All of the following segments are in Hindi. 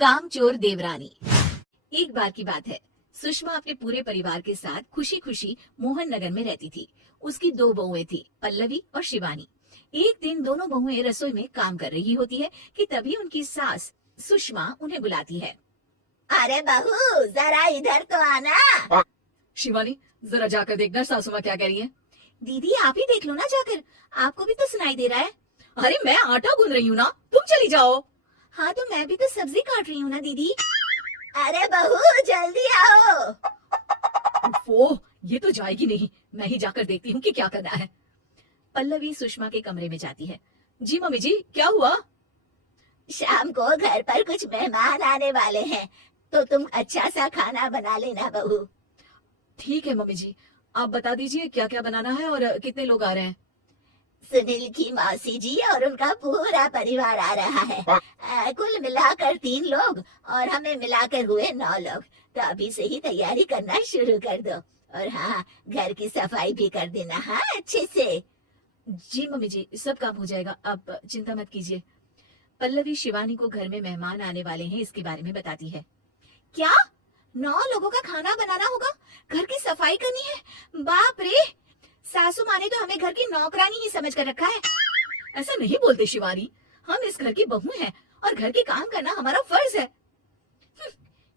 कामचोर देवरानी। एक बार की बात है, सुषमा अपने पूरे परिवार के साथ खुशी खुशी मोहन नगर में रहती थी। उसकी दो बहुएं थी, पल्लवी और शिवानी। एक दिन दोनों बहुएं रसोई में काम कर रही होती है कि तभी उनकी सास सुषमा उन्हें बुलाती है। अरे बहू, जरा इधर तो आना। शिवानी, जरा जाकर देखना सासू माँ क्या कह रही है। दीदी आप ही देख लो ना जाकर, आपको भी तो सुनाई दे रहा है। अरे मैं आटा गूंद रही हूँ ना, तुम चली जाओ। हाँ तो मैं भी तो सब्जी काट रही हूँ ना दीदी। अरे बहू जल्दी आओ। वो ये तो जाएगी नहीं, मैं ही जाकर देखती हूँ कि क्या करना है। पल्लवी सुषमा के कमरे में जाती है। जी मम्मी जी, क्या हुआ? शाम को घर पर कुछ मेहमान आने वाले हैं, तो तुम अच्छा सा खाना बना लेना बहू। ठीक है मम्मी जी, आप बता दीजिए क्या क्या बनाना है और कितने लोग आ रहे हैं। सुनील की मौसी जी और उनका पूरा परिवार आ रहा है। कुल मिलाकर 3 लोग और हमें मिलाकर हुए 9 लोग। तो अभी से ही तैयारी करना शुरू कर दो। और हाँ, घर की सफाई भी कर देना, हाँ अच्छे से। जी मम्मी जी, सब काम हो जाएगा, आप चिंता मत कीजिए। पल्लवी शिवानी को घर में मेहमान आने वाले हैं इसके बारे में बताती है। क्या 9 लोगों का खाना बनाना होगा, घर की सफाई करनी है? बाप रे, सासू माँ ने तो हमें घर की नौकरानी ही समझ कर रखा है। ऐसा नहीं बोलते शिवानी, हम इस घर की बहू हैं और घर के काम करना हमारा फर्ज है।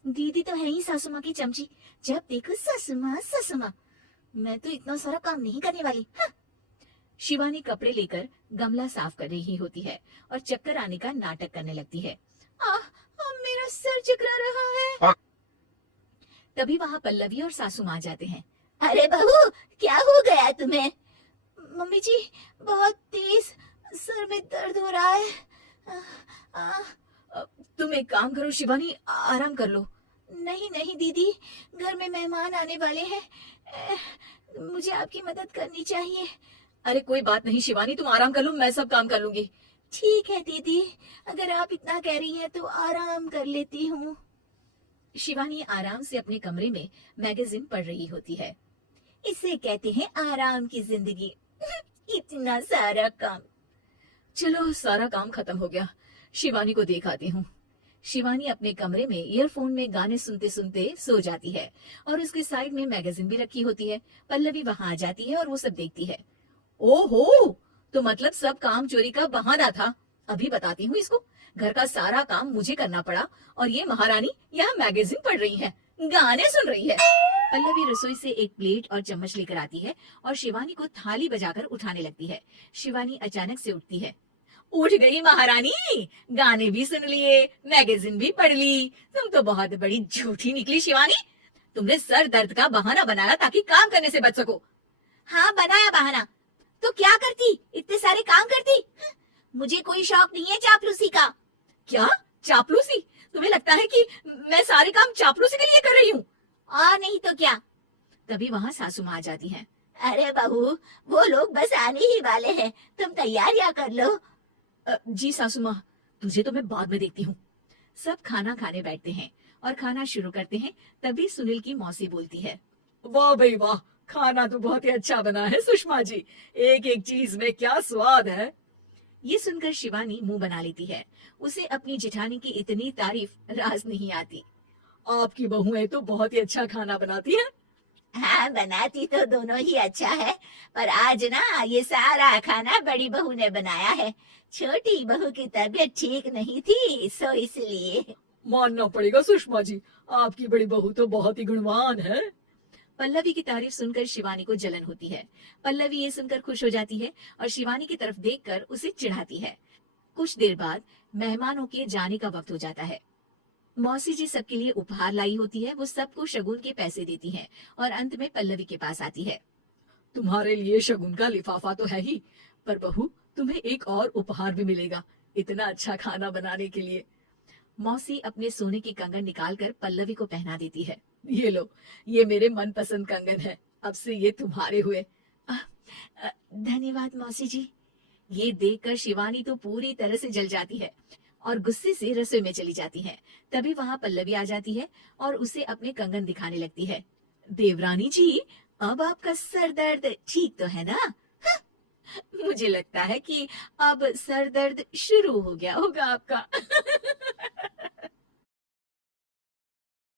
दीदी तो है ही सासू माँ की चमची, जब देखो सासू माँ सासू माँ। मैं तो इतना सारा काम नहीं करने वाली। शिवानी कपड़े लेकर गमला साफ कर रही होती है और चक्कर आने का नाटक करने लगती है। मेरा सर चकरा रहा है। तभी वहाँ पल्लवी और सासू माँ जाते हैं। अरे बहू, क्या हो गया तुम्हें? मम्मी जी, बहुत तेज सर में दर्द हो रहा है। तुम एक काम करो शिवानी, आराम कर लो। नहीं नहीं दीदी, घर में मेहमान आने वाले हैं, मुझे आपकी मदद करनी चाहिए। अरे कोई बात नहीं शिवानी, तुम आराम कर लो, मैं सब काम कर लूंगी। ठीक है दीदी, अगर आप इतना कह रही हैं तो आराम कर लेती हूँ। शिवानी आराम से अपने कमरे में मैगजीन पढ़ रही होती है। इसे कहते हैं आराम की जिंदगी। इतना सारा काम। चलो सारा काम खत्म हो गया, शिवानी को देख आती हूँ। शिवानी अपने कमरे में ईयरफोन में गाने सुनते सुनते सो जाती है और उसके साइड में मैगजीन भी रखी होती है। पल्लवी वहां आ जाती है और वो सब देखती है। ओहो, तो मतलब सब काम चोरी का बहाना था। अभी बताती हूँ इसको। घर का सारा काम मुझे करना पड़ा और ये महारानी यहाँ मैगजीन पढ़ रही है, गाने सुन रही है। पल्लवी रसोई से एक प्लेट और चम्मच लेकर आती है और शिवानी को थाली बजाकर उठाने लगती है। शिवानी अचानक से उठती है। उठ गई महारानी, गाने भी सुन लिए, मैगजीन भी पढ़ ली। तुम तो बहुत बड़ी झूठी निकली शिवानी। तुमने सर दर्द का बहाना बनाया ताकि काम करने से बच सको। हाँ बनाया बहाना, तो क्या करती, इतने सारे काम करती। मुझे कोई शौक नहीं है चापलूसी का। क्या चापलूसी? तुम्हें लगता है कि मैं सारे काम चापलूसी के लिए कर रही हूँ? और नहीं तो क्या। तभी वहाँ सासू माँ आ जाती हैं। अरे बहू, वो लोग बस आने ही वाले हैं, तुम तैयारियां कर लो। जी सासू माँ, तुझे तो मैं बाद में देखती हूँ। सब खाना खाने बैठते हैं और खाना शुरू करते हैं। तभी सुनील की मौसी बोलती है। वाह भाई वाह, खाना तो बहुत ही अच्छा बना है सुषमा जी, एक एक चीज में क्या स्वाद है। ये सुनकर शिवानी मुंह बना लेती है। उसे अपनी जेठानी की इतनी तारीफ रास नहीं आती। आपकी बहुएं तो बहुत ही अच्छा खाना बनाती हैं। हाँ बनाती तो दोनों ही अच्छा है, पर आज ना ये सारा खाना बड़ी बहू ने बनाया है। छोटी बहू की तबीयत ठीक नहीं थी, सो इसलिए। मानना पड़ेगा सुषमा जी, आपकी बड़ी बहू तो बहुत ही गुणवान है। पल्लवी की तारीफ सुनकर शिवानी को जलन होती है। पल्लवी ये सुनकर खुश हो जाती है और शिवानी की तरफ देखकर उसे चिढ़ाती है। कुछ देर बाद मेहमानों के जाने का वक्त हो जाता है। मौसी जी सबके लिए उपहार लाई होती है। वो सबको शगुन के पैसे देती हैं और अंत में पल्लवी के पास आती है। तुम्हारे लिए शगुन का लिफाफा तो है ही, पर बहू तुम्हें एक और उपहार भी मिलेगा, इतना अच्छा खाना बनाने के लिए। मौसी अपने सोने की कंगन निकालकर पल्लवी को पहना देती है। ये लो, ये मेरे मनपसंद कंगन है, अब से ये तुम्हारे हुए। धन्यवाद मौसी जी। ये देखकर शिवानी तो पूरी तरह से जल जाती है और गुस्से से रसोई में चली जाती है। तभी वहाँ पल्लवी आ जाती है और उसे अपने कंगन दिखाने लगती है। देवरानी जी, अब आपका सर दर्द ठीक तो है ना? मुझे लगता है कि अब सर दर्द शुरू हो गया होगा आपका।